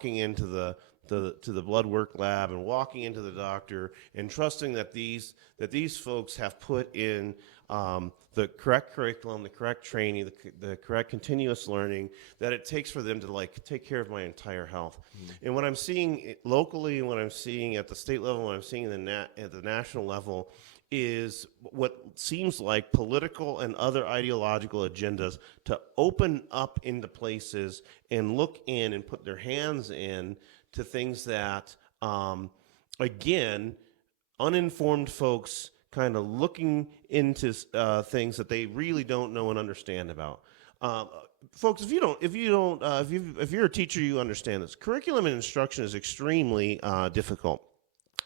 walking into the blood work lab and walking into the doctor and trusting that these folks have put in the correct curriculum, the correct training, the correct continuous learning that it takes for them to like take care of my entire health. And what I'm seeing locally, what I'm seeing at the state level, what I'm seeing at the national level, is what seems like political and other ideological agendas to open up into places and look in and put their hands in to things that, again, uninformed folks kind of looking into things that they really don't know and understand about. Folks, if you're a teacher, you understand this. Curriculum and instruction is extremely difficult.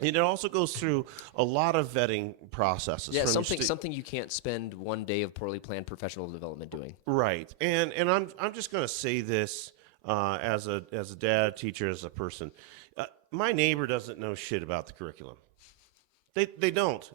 And it also goes through a lot of vetting processes. Yeah, something you can't spend one day of poorly planned professional development doing. Right, and I'm just going to say this as a dad, teacher, as a person. My neighbor doesn't know shit about the curriculum. They don't.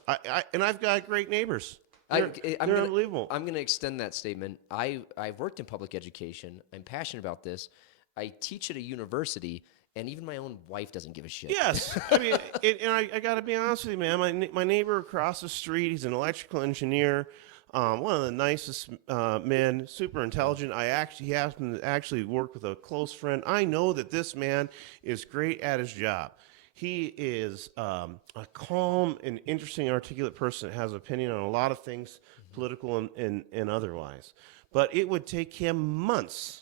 And I've got great neighbors. They're unbelievable. I'm going to extend that statement. I've worked in public education. I'm passionate about this. I teach at a university. And even my own wife doesn't give a shit. Yes. I mean, I got to be honest with you, man. My neighbor across the street, he's an electrical engineer, one of the nicest men, super intelligent. He happened to actually work with a close friend. I know that this man is great at his job. He is a calm and interesting, articulate person that has an opinion on a lot of things, political and otherwise. But it would take him months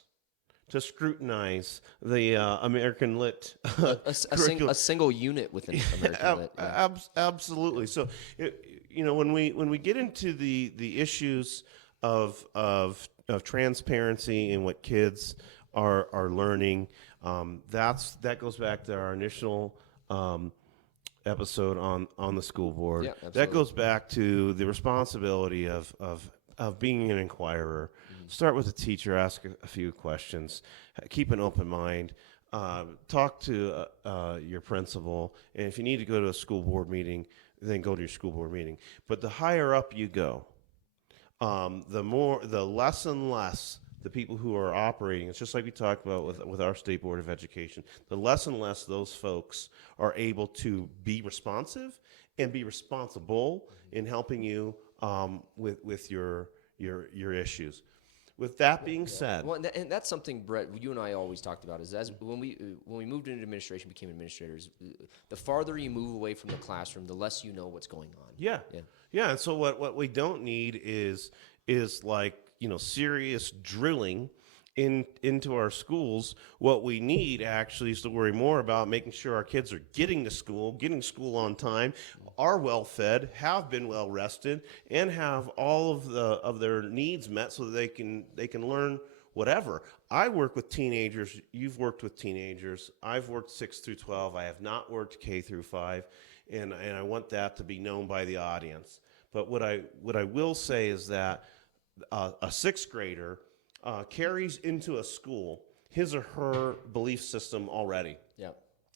to scrutinize the American Lit a single unit within American Lit. Yeah. Absolutely. So, when we get into the issues of transparency and what kids are learning, that goes back to our initial episode on the school board. Yeah, that goes back to the responsibility of being an inquirer. Start with a teacher, ask a few questions, keep an open mind, talk to your principal, and if you need to go to a school board meeting, then go to your school board meeting. But the higher up you go, the less and less the people who are operating, it's just like we talked about with our State Board of Education, the less and less those folks are able to be responsive and be responsible in helping you with your issues. With that being said, well, and that's something, Brett, you and I always talked about is as when we moved into administration, became administrators. The farther you move away from the classroom, the less you know what's going on. Yeah. And so what we don't need is like serious drilling into our schools. What we need actually is to worry more about making sure our kids are getting school on time, are well fed, have been well rested, and have all of their needs met so that they can learn whatever. I work with teenagers. You've worked with teenagers. I've worked 6 through 12. I have not worked K through 5, and I want that to be known by the audience. But what I will say is that a sixth grader carries into a school his or her belief system already. Yeah.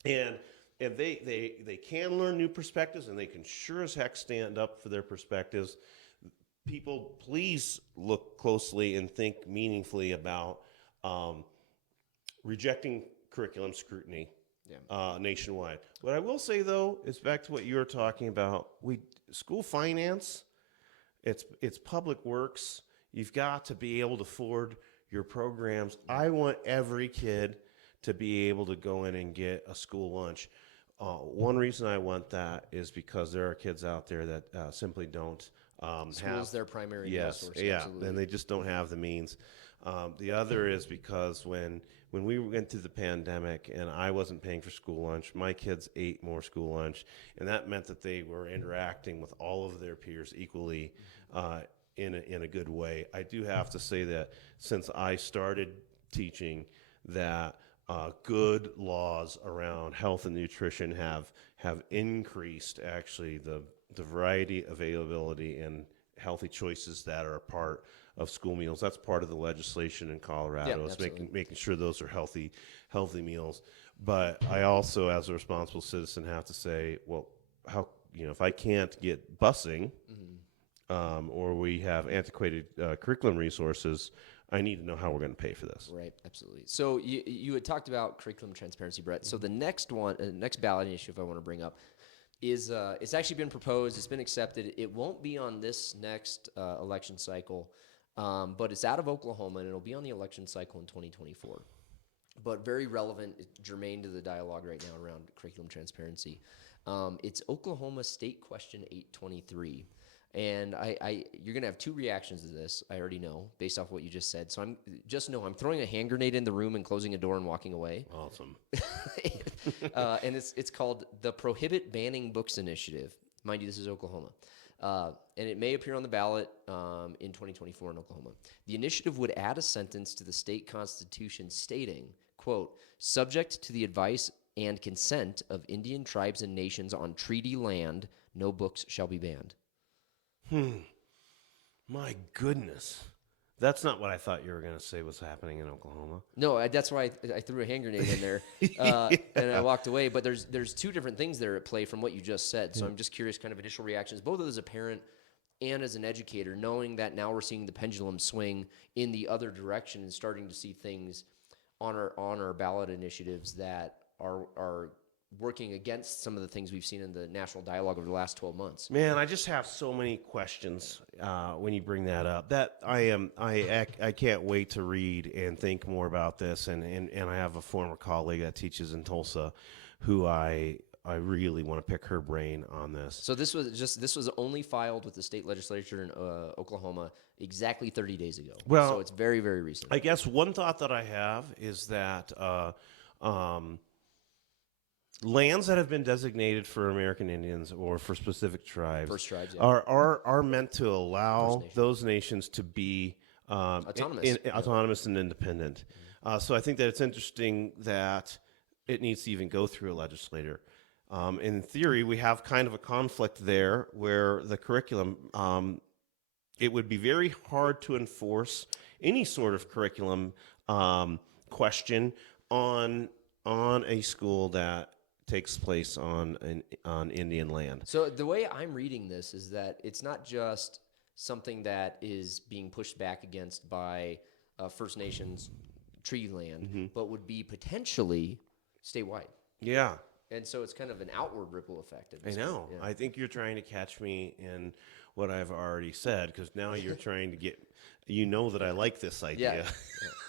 And they can learn new perspectives, and they can sure as heck stand up for their perspectives. People, please look closely and think meaningfully about rejecting curriculum scrutiny nationwide. What I will say, though, is back to what you were talking about. School finance, it's public works. You've got to be able to afford your programs. I want every kid to be able to go in and get a school lunch. One reason I want that is because there are kids out there that simply don't School's their primary resource. Yeah, absolutely. and they just don't have the means. The other is because when we went through the pandemic and I wasn't paying for school lunch, my kids ate more school lunch, and that meant that they were interacting with all of their peers equally in a good way. I do have to say that since I started teaching, that good laws around health and nutrition have increased actually the variety, availability, and healthy choices that are a part of school meals. That's part of the legislation in Colorado, is making sure those are healthy meals. But I also, as a responsible citizen, have to say, well, how if I can't get busing, or we have antiquated curriculum resources, I need to know how we're going to pay for this. Right, absolutely. So you had talked about curriculum transparency, Brett. So the next one, next ballot issue, if I want to bring up, is it's actually been proposed. It's been accepted. It won't be on this next election cycle, but it's out of Oklahoma, and it'll be on the election cycle in 2024. But very relevant, germane to the dialogue right now around curriculum transparency. It's Oklahoma State Question 823. And you're gonna have two reactions to this. I already know based off what you just said. So I'm throwing a hand grenade in the room and closing a door and walking away. Awesome. And it's called the Prohibit Banning Books Initiative. Mind you, this is Oklahoma. And it may appear on the ballot in 2024 in Oklahoma. The initiative would add a sentence to the state constitution stating, quote, subject to the advice and consent of Indian tribes and nations on treaty land, no books shall be banned. My goodness. That's not what I thought you were going to say was happening in Oklahoma. No, that's why I threw a hand grenade in there and I walked away. But there's two different things there at play from what you just said. So I'm just curious, kind of initial reactions, both as a parent and as an educator, knowing that now we're seeing the pendulum swing in the other direction and starting to see things on our ballot initiatives that are working against some of the things we've seen in the national dialogue over the last 12 months. Man, I just have so many questions when you bring that up. That I can't wait to read and think more about this. And I have a former colleague that teaches in Tulsa, who I really want to pick her brain on this. So this was only filed with the state legislature in Oklahoma exactly 30 days ago. Well, so it's very, very recent. I guess one thought that I have is that lands that have been designated for American Indians or for specific tribes, First tribes, yeah. are meant to allow those nations to be Autonomous. autonomous and independent. So I think that it's interesting that it needs to even go through a legislator. In theory, we have kind of a conflict there where the curriculum, it would be very hard to enforce any sort of curriculum question on a school that takes place on Indian land. So the way I'm reading this is that it's not just something that is being pushed back against by First Nations treaty land, but would be potentially statewide. Yeah. And so it's kind of an outward ripple effect. I know. Yeah. I think you're trying to catch me in what I've already said, because now you're trying to get, that I like this idea.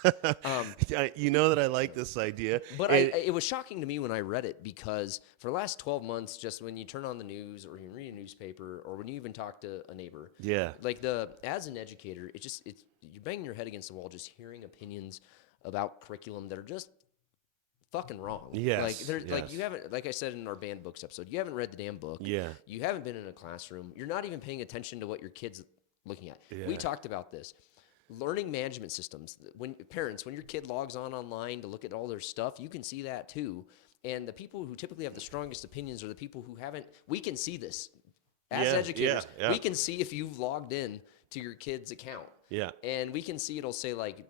Yeah. You know that I like this idea. But it was shocking to me when I read it, because for the last 12 months, just when you turn on the news or you read a newspaper or when you even talk to a neighbor, as an educator, you're banging your head against the wall just hearing opinions about curriculum that are just fucking wrong. Yes. You haven't, like I said in our banned books episode, you haven't read the damn book. Yeah. You haven't been in a classroom. You're not even paying attention to what your kid's looking at. Yeah. We talked about this. Learning management systems. When your kid logs online to look at all their stuff, you can see that too. And the people who typically have the strongest opinions are the people who haven't. We can see this as educators. Yeah. We can see if you've logged in to your kid's account. Yeah. And we can see it'll say like,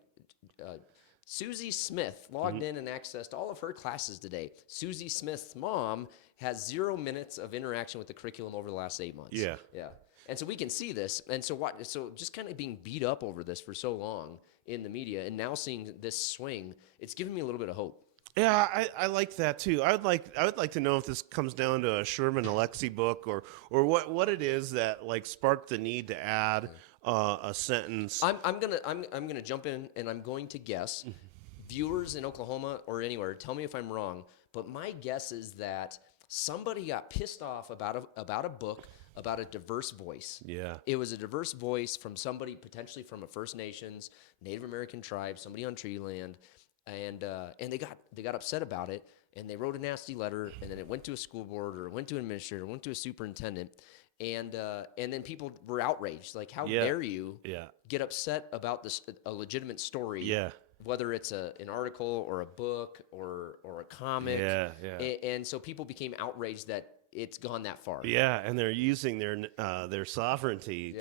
Susie Smith logged in and accessed all of her classes today. Susie Smith's mom has 0 minutes of interaction with the curriculum over the last 8 months. Yeah. Yeah. And so we can see this. And so just kind of being beat up over this for so long in the media and now seeing this swing, it's given me a little bit of hope. Yeah, I like that too. I would like to know if this comes down to a Sherman Alexie book or what it is that like sparked the need to add a sentence. I'm gonna jump in and I'm going to guess. Viewers in Oklahoma or anywhere, tell me if I'm wrong, but my guess is that somebody got pissed off about a book about a diverse voice. Yeah. It was a diverse voice from somebody potentially from a First Nations, Native American tribe, somebody on tree land, and they got upset about it, and they wrote a nasty letter, and then it went to a school board or it went to an administrator, or went to a superintendent, and then people were outraged, like how dare you get upset about a legitimate story. Yeah. Whether it's an article or a book or a comic. Yeah. And so people became outraged that it's gone that far. Yeah, and they're using their sovereignty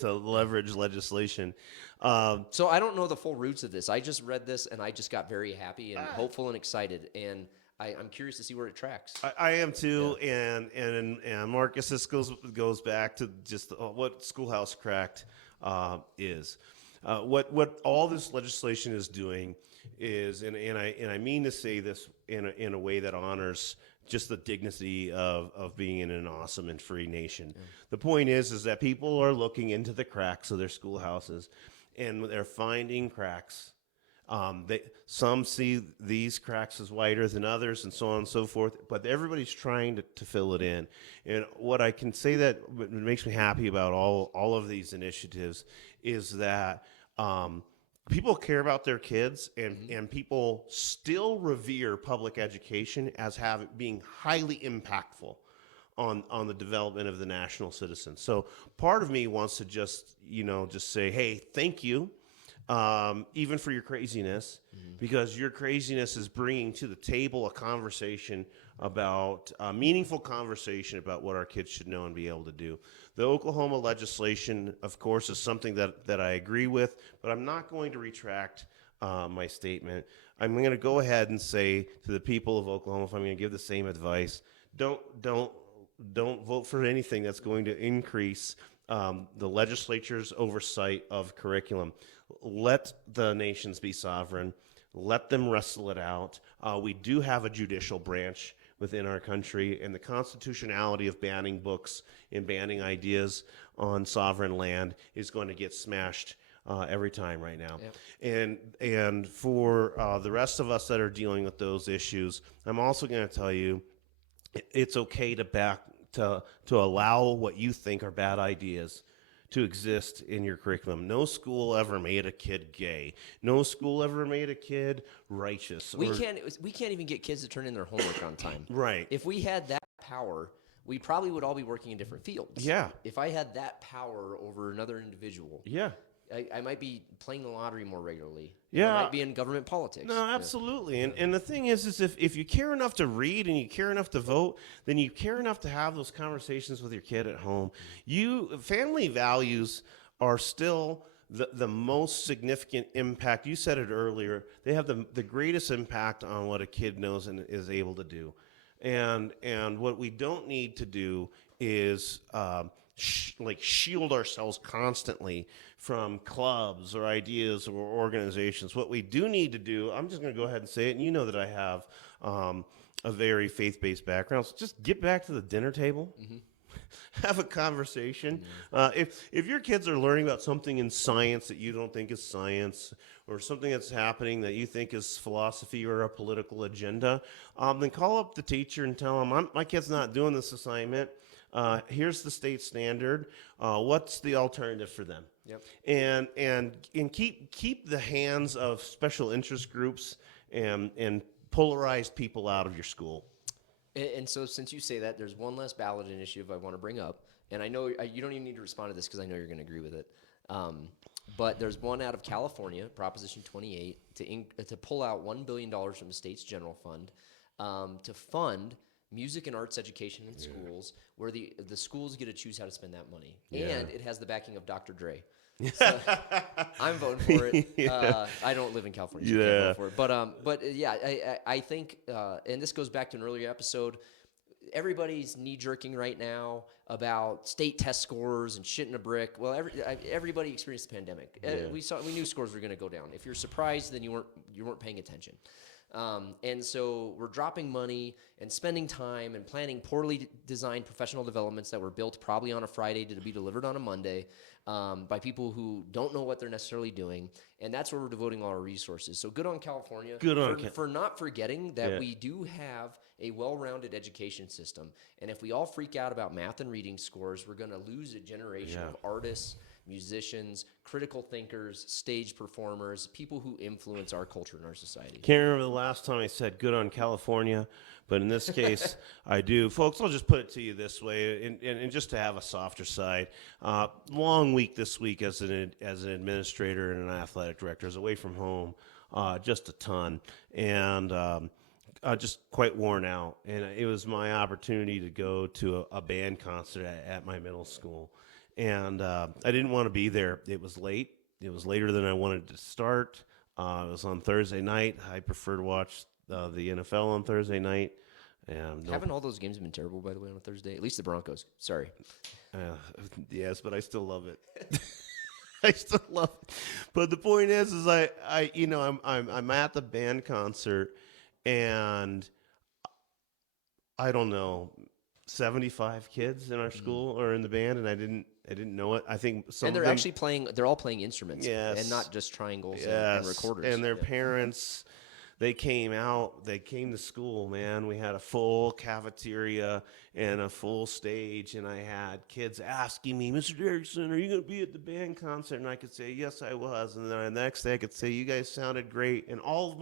to leverage legislation. So I don't know the full roots of this. I just read this and I just got very happy and hopeful and excited, and I'm curious to see where it tracks. I am too, and Marcus, this goes back to just what Schoolhouse Cracked is. What all this legislation is doing is, and I mean to say this in a way that honors just the dignity of being in an awesome and free nation. Yeah. The point is that people are looking into the cracks of their schoolhouses, and they're finding cracks. Some see these cracks as wider than others, and so on and so forth. But everybody's trying to fill it in. And what I can say that makes me happy about all of these initiatives is that people care about their kids, and people still revere public education as being highly impactful on the development of the national citizen. So part of me wants to just say, hey, thank you. Even for your craziness, because your craziness is bringing to the table a meaningful conversation about what our kids should know and be able to do. The Oklahoma legislation, of course, is something that I agree with, but I'm not going to retract my statement. I'm going to go ahead and say to the people of Oklahoma, if I'm going to give the same advice, don't vote for anything that's going to increase the legislature's oversight of curriculum. Let the nations be sovereign. Let them wrestle it out. We do have a judicial branch within our country, and the constitutionality of banning books and banning ideas on sovereign land is going to get smashed every time right now. Yep. And for the rest of us that are dealing with those issues, I'm also going to tell you it's okay to allow what you think are bad ideas to exist in your curriculum. No school ever made a kid gay. No school ever made a kid righteous. We can't even get kids to turn in their homework on time. Right. If we had that power, we probably would all be working in different fields. Yeah. If I had that power over another individual, yeah, I might be playing the lottery more regularly. Yeah. I might be in government politics. No, absolutely. Yeah. And the thing is if you care enough to read and you care enough to vote, then you care enough to have those conversations with your kid at home. Family values are still the most significant impact. You said it earlier. They have the greatest impact on what a kid knows and is able to do. And what we don't need to do is shield ourselves constantly from clubs or ideas or organizations. What we do need to do, I'm just going to go ahead and say it, and you know that I have a very faith-based background, so just get back to the dinner table. Mm-hmm. Have a conversation. Mm-hmm. If your kids are learning about something in science that you don't think is science, or something that's happening that you think is philosophy or a political agenda, then call up the teacher and tell them, my kid's not doing this assignment. Here's the state standard. What's the alternative for them? Yep. And keep the hands of special interest groups and polarized people out of your school. And so since you say that, there's one last ballot initiative I want to bring up. And I know you don't even need to respond to this because I know you're going to agree with it. But there's one out of California, Proposition 28, to pull out $1 billion from the state's general fund to fund music and arts education in schools, where the schools get to choose how to spend that money. Yeah. And it has the backing of Dr. Dre. So I'm voting for it. Yeah. I don't live in California, so I can't vote for it. But yeah, I think, and this goes back to an earlier episode, everybody's knee-jerking right now about state test scores and shit in a brick. Well, everybody experienced the pandemic. Yeah. We knew scores were going to go down. If you're surprised, then you weren't paying attention. And so we're dropping money and spending time and planning poorly designed professional developments that were built probably on a Friday to be delivered on a Monday by people who don't know what they're necessarily doing. And that's where we're devoting all our resources. So good on California for not forgetting that we do have a well-rounded education system. And if we all freak out about math and reading scores, we're going to lose a generation of artists, musicians, critical thinkers, stage performers, people who influence our culture and our society. Can't remember the last time I said good on California, but in this case, I do. Folks, I'll just put it to you this way, and just to have a softer side. Long week this week as an administrator and an athletic director. I was away from home just a ton, and just quite worn out. And it was my opportunity to go to a band concert at my middle school. And I didn't want to be there. It was late. It was later than I wanted to start. It was on Thursday night. I prefer to watch the NFL on Thursday night. Haven't all those games been terrible, by the way, on a Thursday? At least the Broncos. Sorry. Yes, but I still love it. I still love it. But the point is I you know, I'm at the band concert, and I don't know, 75 kids in our school are in the band, and I didn't know it. I think some And of they're them, actually playing. They're all playing instruments, yes, and not just triangles and yes, recorders. and their Yeah. parents. They came out, they came to school, man. We had a full cafeteria and a full stage, and I had kids asking me, Mr. Derickson, are you going to be at the band concert? And I could say, yes, I was. And then the next day I could say, you guys sounded great. And all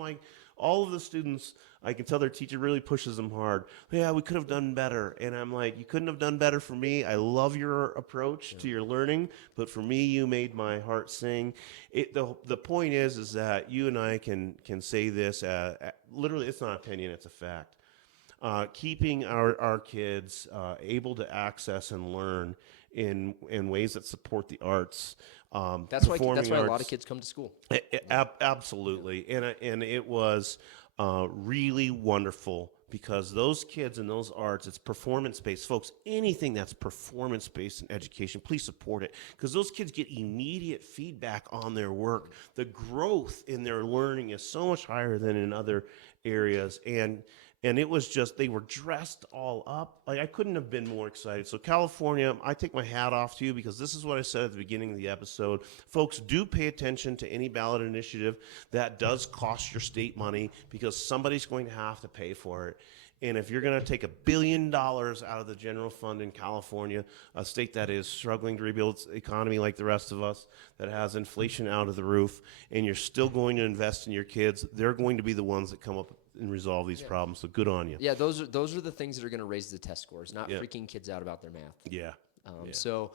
of the students, I can tell their teacher really pushes them hard. Yeah, we could have done better. And I'm like, you couldn't have done better for me. I love your approach to your learning, but for me, you made my heart sing. The point is that you and I can say this, literally, it's not an opinion, it's a fact. Keeping our kids able to access and learn in ways that support the arts. That's why performing a lot arts, of kids come to school. Absolutely, and it was really wonderful because those kids and those arts, it's performance-based. Folks, anything that's performance-based in education, please support it because those kids get immediate feedback on their work. The growth in their learning is so much higher than in other areas, and it was just, they were dressed all up. Like, I couldn't have been more excited. So California, I take my hat off to you because this is what I said at the beginning of the episode. Folks, do pay attention to any ballot initiative that does cost your state money because somebody's going to have to pay for it. And if you're going to take $1 billion out of the general fund in California, a state that is struggling to rebuild its economy like the rest of us, that has inflation out of the roof, and you're still going to invest in your kids, they're going to be the ones that come up and resolve these problems. So good on you. Yeah, those are the things that are going to raise the test scores, not Yeah. freaking kids out about their math. Yeah. Yeah. So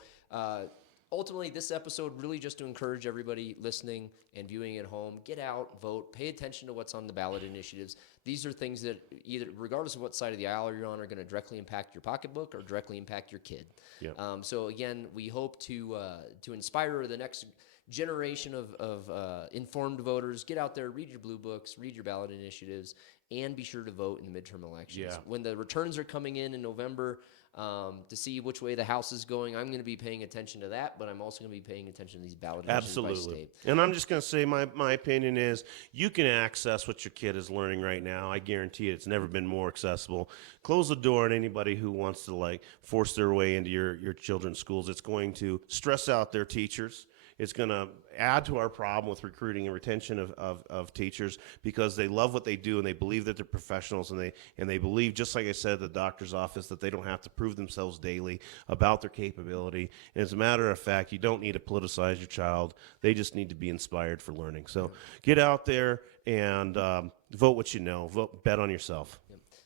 ultimately, this episode really just to encourage everybody listening and viewing at home, get out, vote, pay attention to what's on the ballot initiatives. These are things that either, regardless of what side of the aisle you're on, are going to directly impact your pocketbook or directly impact your kid. Yeah. So again, we hope to inspire the next generation of informed voters. Get out there, read your blue books, read your ballot initiatives, and be sure to vote in the midterm elections. Yeah. When the returns are coming in November, to see which way the House is going, I'm going to be paying attention to that, but I'm also going to be paying attention to these ballot initiatives by Absolutely. state. And I'm just going to say my opinion is you can access what your kid is learning right now. I guarantee it's never been more accessible. Close the door on anybody who wants to force their way into your children's schools. It's going to stress out their teachers. It's going to add to our problem with recruiting and retention of teachers because they love what they do and they believe that they're professionals and they believe, just like I said at the doctor's office, that they don't have to prove themselves daily about their capability. And as a matter of fact, you don't need to politicize your child. They just need to be inspired for learning. So get out there and vote what you know. Bet on yourself.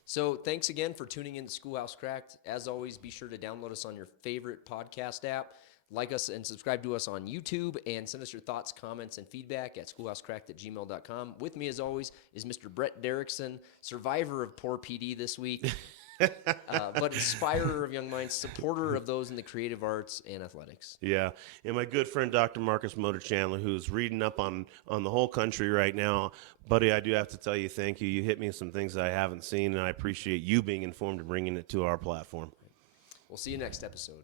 So thanks again for tuning in to Schoolhouse Cracked. As always, be sure to download us on your favorite podcast app. Like us and subscribe to us on YouTube and send us your thoughts, comments, and feedback at schoolhousecracked@gmail.com. With me, as always, is Mr. Brett Derickson, survivor of poor PD this week, but inspirer of young minds, supporter of those in the creative arts and athletics. Yeah, and my good friend Dr. Marcus Motor Chandler, who's reading up on the whole country right now. Buddy, I do have to tell you thank you. You hit me with some things that I haven't seen, and I appreciate you being informed and bringing it to our platform. We'll see you next episode.